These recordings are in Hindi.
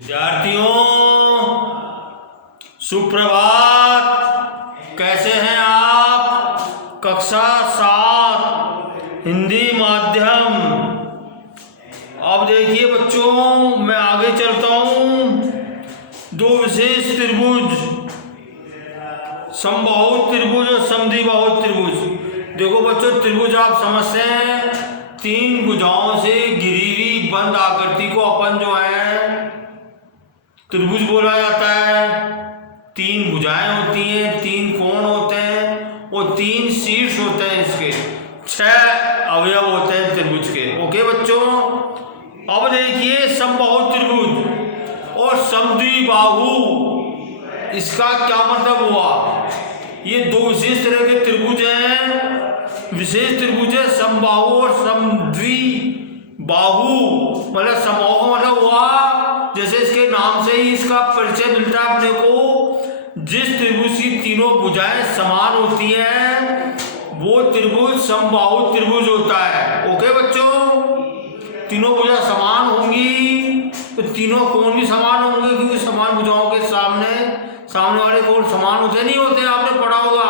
विद्यार्थियों सुप्रभात। कैसे हैं आप? कक्षा 7 हिंदी माध्यम। अब देखिए बच्चों, मैं आगे चलता हूँ। दो विशेष त्रिभुज, समबाहु त्रिभुज और समद्विबाहु त्रिभुज। देखो बच्चों, त्रिभुज आप समझते हैं, तीन भुजाओं से घिरी हुई बंद आकृति को अपन जो है त्रिभुज बोला जाता है। तीन भुजाएं होती हैं, तीन कोण होते हैं और तीन शीर्ष होते हैं। इसके 6 अवयव होते हैं त्रिभुज के। ओके बच्चों, अब देखिए समबाहु त्रिभुज और समद्विबाहु, इसका क्या मतलब हुआ? ये दो विशेष तरह के त्रिभुज हैं। विशेष त्रिभुज है समबाहु और समद्विबाहु। मतलब समबाहु मतलब हुआ, जैसे इसके नाम से ही इसका परिचय मिलता है अपने को, जिस त्रिभुज की तीनों भुजाएं समान होती हैं वो त्रिभुज समबाहु त्रिभुज होता है। ओके बच्चों, तीनों भुजा समान होंगी तो तीनों कोण भी समान होंगे, क्योंकि समान भुजाओं के सामने वाले कोण समान होते नहीं होते। आपने पढ़ा होगा,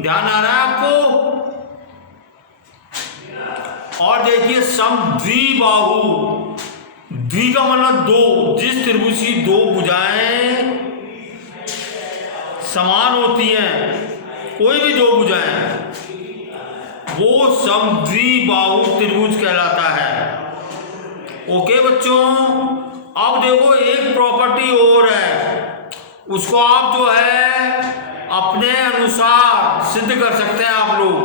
ध्यान आ रहा है आपको? और देखिए समद्विबाहु, द्वि का मतलब दो। जिस त्रिभुज की दो भुजाएं समान होती हैं, कोई भी दो भुजाएं, वो समद्विबाहु त्रिभुज कहलाता है। ओके बच्चों, अब देखो एक प्रॉपर्टी और है, उसको आप जो है अपने अनुसार सिद्ध कर सकते हैं। आप लोग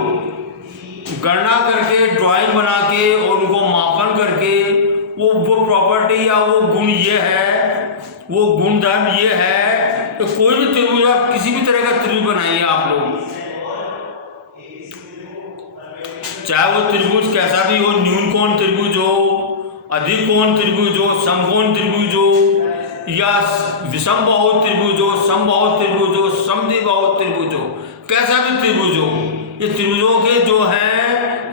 गणना करके, ड्राइंग बना के और उनको मापन करके, वो प्रॉपर्टी या वो गुण ये है, वो गुणधर्म ये है, तो कोई भी त्रिभुज, आप किसी भी तरह का त्रिभुज बनाइए आप लोग, चाहे वो त्रिभुज कैसा भी हो, न्यून कोण त्रिभुज हो, अधिक कोण त्रिभुज हो, समकोण त्रिभुज हो, या विषमबाहु त्रिभुज हो, समबाहु त्रिभुज हो, समद्विबाहु त्रिभुज हो, कैसा भी त्रिभुज हो, ये त्रिभुजों के जो है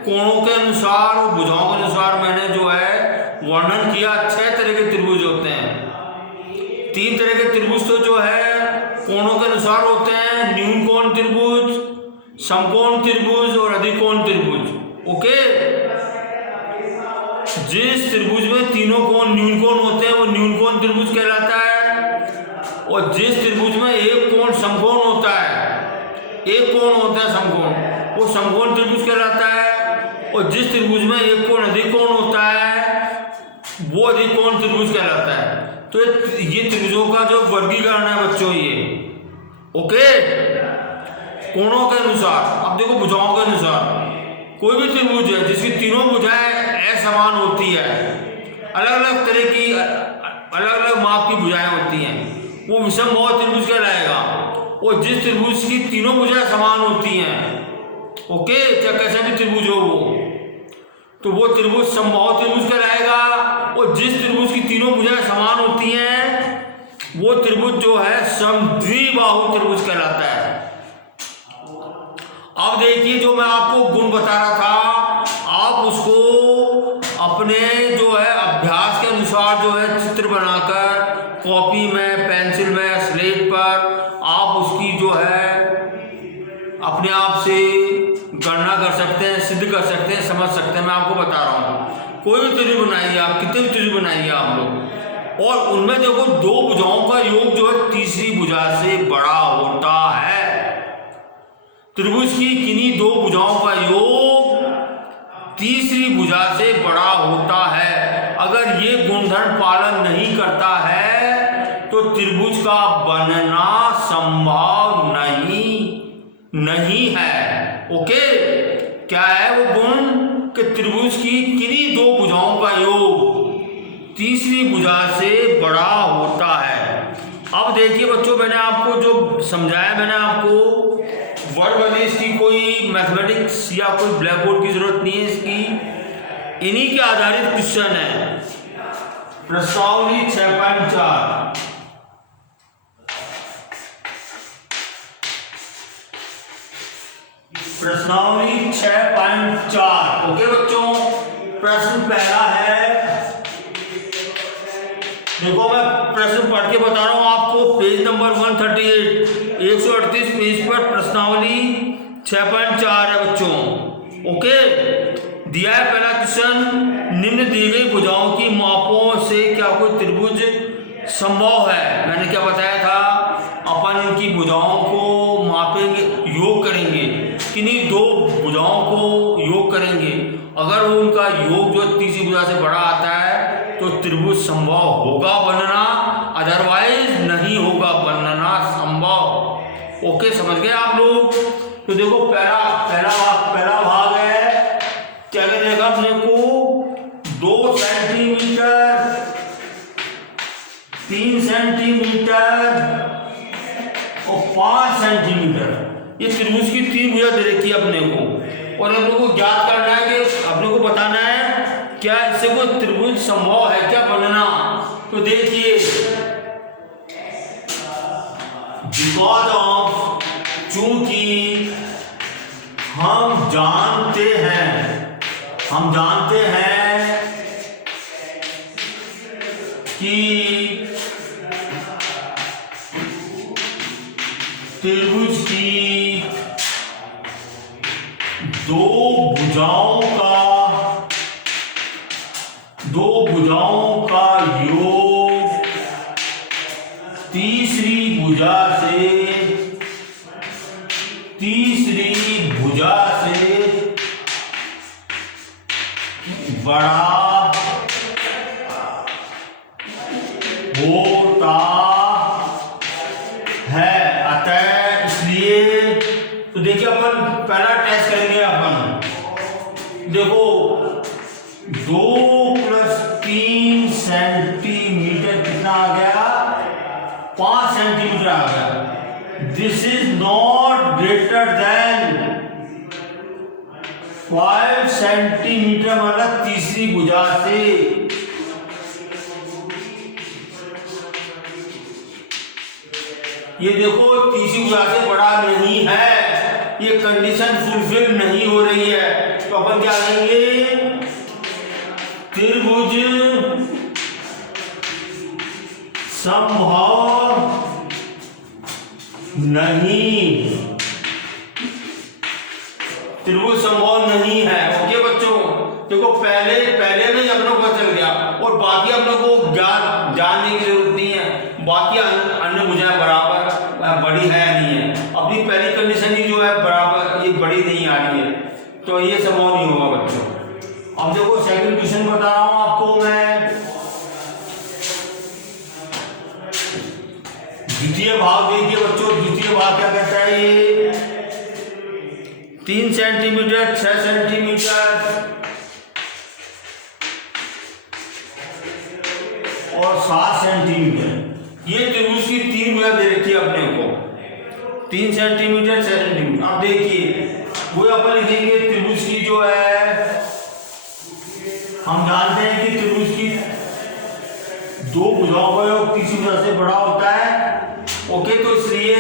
कोणों के अनुसार और भुजाओं के अनुसार मैंने जो है वर्णन किया। 6 तरह के त्रिभुज होते हैं। 3 तरह के त्रिभुज तो जो है कोणों के अनुसार होते हैं, न्यून कोण त्रिभुज, समकोण त्रिभुज और अधिक कोण त्रिभुज। ओके, जिस त्रिभुज में तीनों कोण न्यून कोण होते हैं वो न्यून कोण त्रिभुज कहलाता है, और जिस त्रिभुज में एक कोण समकोण होता है, एक कोण होता है समकोण, वो समकोण त्रिभुज कहलाता है। और जिस त्रिभुज में एक कोण अधिक कोण होता है वो अधिक कोण त्रिभुज कहलाता है। तो ये त्रिभुजों का जो वर्गीकरण है बच्चों, ये ओके, कोणों के अनुसार। अब देखो भुजाओं के अनुसार, कोई भी त्रिभुज है जिसकी तीनों भुजाएं असमान होती है, अलग अलग तरह की अलग अलग माप की भुजाएं होती हैं, वो विषमबाहु त्रिभुज कहलाएगा। और जिस त्रिभुज की तीनों भुजाएं समान होती हैं, ओके, चाहे कैसा भी त्रिभुज हो तो वो त्रिभुज समबाहु त्रिभुज कहलाएगा। और जिस त्रिभुज की तीनों भुजाएं समान होती हैं वो त्रिभुज जो है समद्विबाहु त्रिभुज कहलाता है। अब देखिए, जो मैं आपको गुण बता रहा था, आप उसको अपने जो है अभ्यास के अनुसार जो है चित्र बनाकर कॉपी में, पेंसिल में, स्लेट पर आप उसकी जो है अपने आप से गणना कर सकते हैं, सिद्ध कर सकते हैं, समझ सकते हैं। मैं आपको बता रहा हूँ, कोई भी त्रिभुज बनाइए आप, कितने भी त्रिभुज बनाइए आप लोग, और उनमें देखो दो भुजाओं का योग जो है तीसरी भुजा से बड़ा होता है। त्रिभुज की किन्हीं दो भुजाओं का योग तीसरी भुजा से बड़ा होता है। अगर ये गुणधर्म पालन नहीं करता है तो त्रिभुज का बनना संभव नहीं है। ओके, क्या है वो गुण? कि त्रिभुज की किन्हीं दो भुजाओं का योग तीसरी भुजा से बड़ा होता है। अब देखिए बच्चों, मैंने आपको जो समझाया, मैंने आपको वर्ड बने, इसकी कोई मैथमेटिक्स या कोई ब्लैक बोर्ड की जरूरत नहीं है, इसकी इन्हीं के आधारित क्वेश्चन है। प्रश्नावली 6.4, प्रश्नावली 6.4। ओके बच्चों, प्रश्न पहला है, देखो मैं प्रश्न पढ़ के बता रहा हूँ आपको, पेज नंबर 138, 138 पेज पर प्रश्नावली 6.4 है बच्चों। ओके, दिया है पहला क्वेश्चन, निम्न दी गई भुजाओं की मापों से क्या कोई त्रिभुज संभव है। मैंने क्या बताया था, अपन इनकी भुजाओं को मापेंगे, योग करेंगे, किन्हीं दो भुजाओं को योग करेंगे, अगर उनका योग जो तीसरी भुजा से बड़ा आता है तो त्रिभुज संभव होगा बनना, अदरवाइज नहीं होगा बनना संभव। ओके, समझ गए आप लोग। तो देखो पहला भाग है, क्या देगा अपने को 2 सेंटीमीटर, 3 सेंटीमीटर और 5 सेंटीमीटर। ये त्रिभुज की 3 भुजा दे रखी है अपने को, और हम लोग को ज्ञात करना है कि अपने को बताना है क्या इससे कोई त्रिभुज संभव है क्या बनना। तो देखिए, बिकॉज ऑफ, चूंकि हम जानते हैं कि त्रिभुज की दो भुजाओं का योग तीसरी भुजा से बड़ा होता है। अतः इसलिए, तो देखिए अपन पहला टेस्ट करेंगे। अपन देखो 2 + 3 सेंटीमीटर कितना आ गया, 5 सेंटीमीटर आ गया। This is not greater than 5 centimetre, मतलब तीसरी भुजा से। ये देखो तीसरी भुजा से बड़ा नहीं है, ये कंडीशन फुलफिल नहीं हो रही है। तो अपन क्या करेंगे, त्रिभुज संभव नहीं, त्रिभुज संभव नहीं है। ओके बच्चों, देखो पहले में ही अपनों को पता चल गया, और बाकी अपनों को जानने की जरूरत नहीं है। बाकी अन्य भुजाएं बराबर बड़ी है नहीं है, अपनी पहली कंडीशन ही जो है बराबर, ये बड़ी नहीं आ रही है, तो ये संभव नहीं होगा बच्चों। अब देखो सेकंड क्वेश्चन बता रहा हूं आपको मैं। द्वितीय भाग देखिए बच्चों, द्वितीय भाग क्या कहता है, ये 3 सेंटीमीटर, 6 सेंटीमीटर और 7 सेंटीमीटर। ये त्रिभुज की 3 भुजा दे रखी है अपने को, 3 सेंटीमीटर, 6 सेंटीमीटर। अब देखिए वो अपन लिखेंगे त्रिभुज की जो है, हम जानते हैं कि त्रिभुज की 2 भुजाओं का योग तीसरी भुजा से बड़ा होता है। ओके, तो इसलिए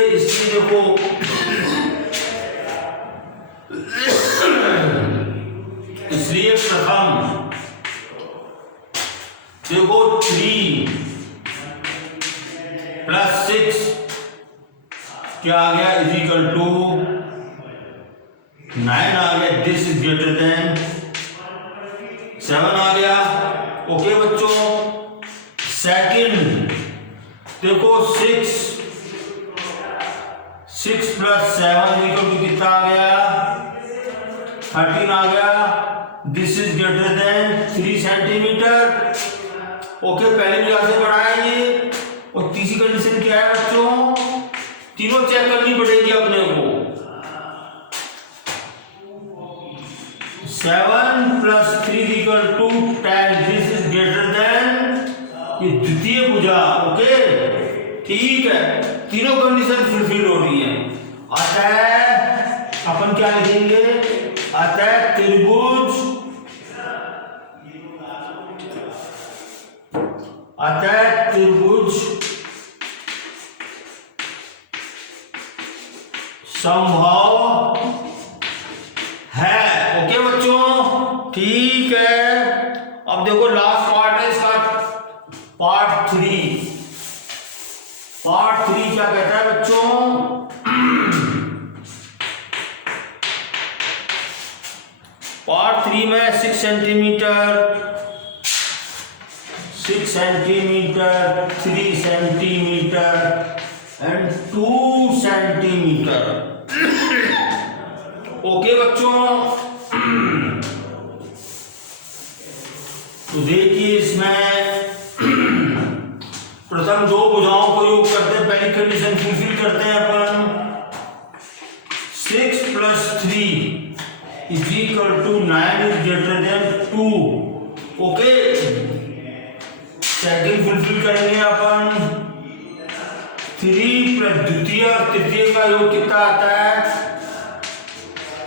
देखो प्रथम देखो 3 + 6 क्या आ गया, = 9 आ गया। दिस इज ग्रेटर देन 7 आ गया। ओके बच्चों, सेकंड देखो 6 + 7 = कितना आ गया, 13 आ गया। This is greater than 3 centimetre. Okay, पहले भुजा से बड़ा है ये, और तीसरी कंडीशन क्या है बच्चों, तीनों चेक करनी पड़ेगी अपने को। 7 + 3 = 10। दिस इज ग्रेटर देन, ये द्वितीय भुजा। ओके, ठीक है, तीनों कंडीशन फुलफिल हो रही है। अतः अपन क्या लिखेंगे, अतः त्रिभुज संभव है। ओके बच्चों, ठीक है। अब देखो लास्ट पार्ट है इसका, पार्ट 3। पार्ट 3 क्या कहता है बच्चों? पार्ट 3 में 6 centimetre, 6 centimetre, 3 centimetre and 2 centimetre. Okay बच्चों, तो देखिए इसमें प्रथम दो भुजाओं को योग करते हैं, पहली कंडीशन फुलफिल करते हैं अपन। 6 + 3 = 9 is greater than 2। Okay, second fulfil करेंगे अपन। 3 + द्वितीय और तृतीय का योग कितना आता है?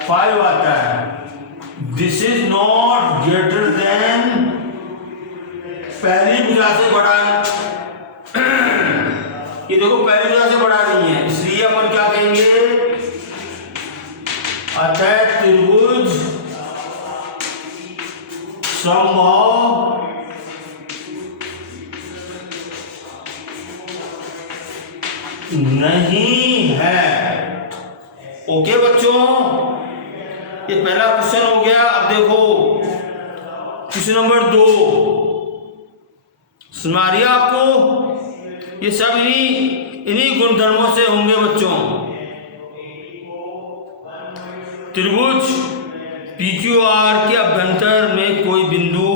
5 आता है। This is not greater than, पहली भुजा से बड़ा है। ये देखो पहली भुजा से बड़ा नहीं है, इसलिए अपन क्या कहेंगे? अतः त्रिभुज समबाहु नहीं है। ओके बच्चों, ये पहला क्वेश्चन हो गया। अब देखो क्वेश्चन नंबर 2, सुना रही आपको? ये सब इन्हीं गुणधर्मों से होंगे बच्चों। त्रिभुज PQR के अभ्यंतर में कोई बिंदु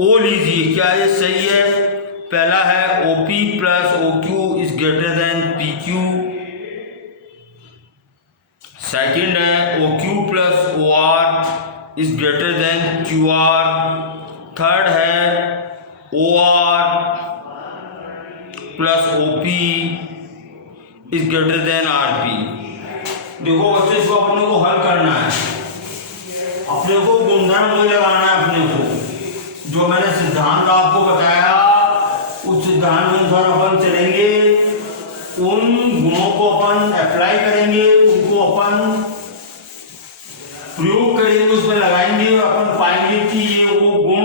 O लीजिए, क्या ये सही है? पहला है OP + OQ is greater than PQ। Second है OQ + OR is greater than QR। Third है OR + OP is greater than RP। देखो बच्चे, इसको अपने को हल करना है, अपने को गुणधर्म वही लगाना है अपने को। जो मैंने सिद्धांत आपको बताया उस सिद्धांत के अनुसार अपन चलेंगे, उन गुणों को अपन अप्लाई करेंगे, उनको अपन प्रयोग करेंगे, उसमें लगाएंगे और अपन पाएंगे कि ये वो गुण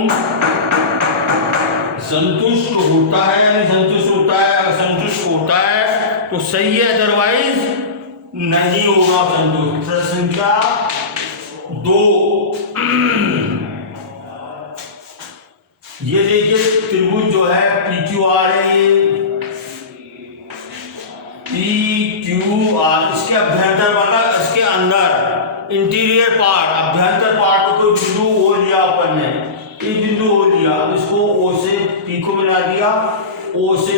संतुष्ट होता है या नहीं संतुष्ट होता है। अगर संतुष्ट होता है तो सही है, अदरवाइज नहीं होगा संतुष्ट। प्रश्न संख्या 2, ये देखिए त्रिभुज जो है PQR है, ये PQR, इसके अभ्यंतर मतलब इसके अंदर इंटीरियर पार्ट, अभ्यंतर पार्ट को कोई बिंदु O लिया अपन ने, एक बिंदु O लिया, इसको O से P को मिला दिया, O से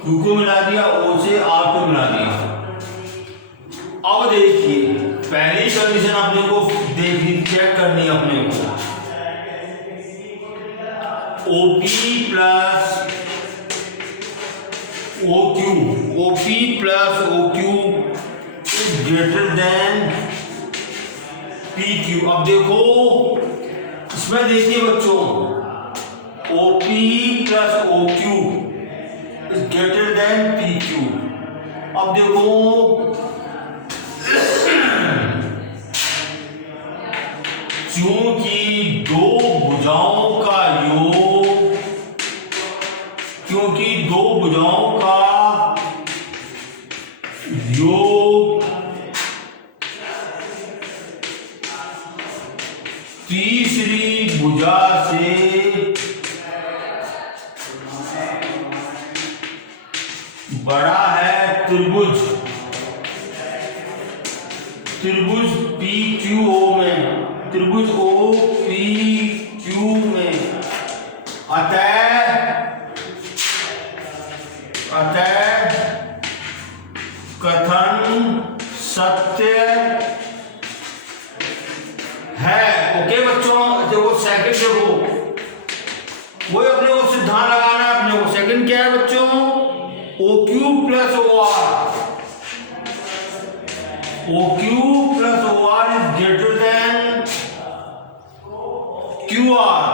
Q को मिला दिया, O से R को मिला दिया। अब देखिए पहली कंडीशन अपने को देखनी, चेक करनी है अपने को। OP + OQ is greater than PQ। अब देखो इसमें देखिए बच्चों, OP + OQ is greater than PQ। अब देखो क्योंकि दो भुजाओं का योग, क्योंकि दो भुजाओं का योग तीसरी भुजा से बड़ा है। त्रिभुज PQO में, त्रिभुज OPQ में, अतः कथन सत्य है। ओके बच्चों, देखो सेकंड, देखो वो अपने को सिद्धांत लगाना है अपने को। सेकंड क्या है बच्चों? OQ + OR is greater than QR।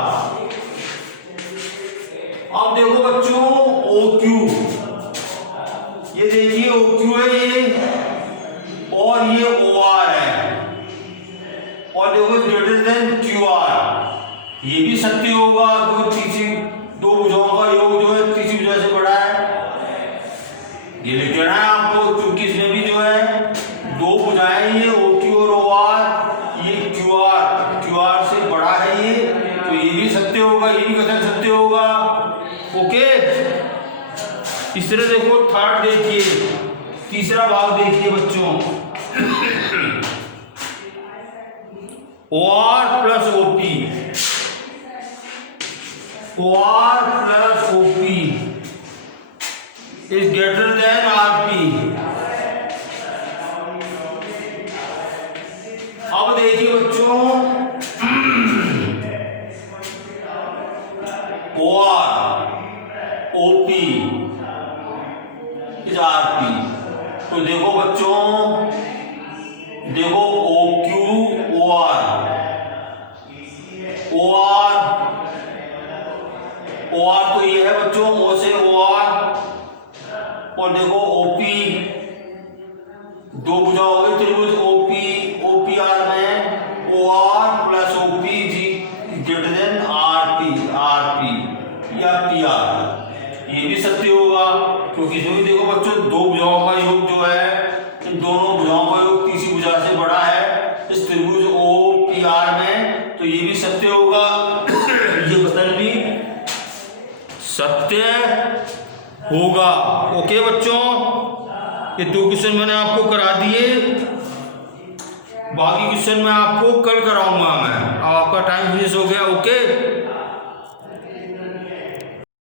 अब देखो बच्चों OQ, ये देखिए OQ है ये, और ये OR है, और देखो ग्रेटर देन QR। ये भी सत्य होगा क्योंकि तीसरी दो भुजाओं का योग जो है तीसरी भुजा से बड़ा है। ये लिख देना है आपको, क्योंकि इसमें भी जो है दो भुजाएं, ये OQ और OR, ये QR से बड़ा है ये, तो ये भी सत्य होगा, ये भी कथन सत्य होगा। ओके, इस तरह देखो थर्ड देखिए, तीसरा भाग देखिए बच्चों, OR plus OP, OR plus OP is greater than RP। अब देखिए बच्चों, OR OP is RP, तो देखो बच्चों, देखो OQ OR तो ये है बच्चों, O से OR, और देखो OP, दो भुजा हो गई त्रिभुज OPR में OR प्लस OP जी ग्रेटर देन RP या PR, ये भी सत्य होगा क्योंकि इसमें भी देखो बच्चों दो भुजाओं का योग जो है, इन दोनों भुजाओं का योग तीसरी भुजा से बड़ा है इस त्रिभुज OPR में, तो ये भी सत्य होगा। ये कथन भी सत्य होगा। ओके बच्चों, ये दो क्वेश्चन मैंने आपको करा दिए, बाकी क्वेश्चन मैं आपको कल कराऊंगा मैं। अब आपका टाइम फिनिश हो गया। ओके।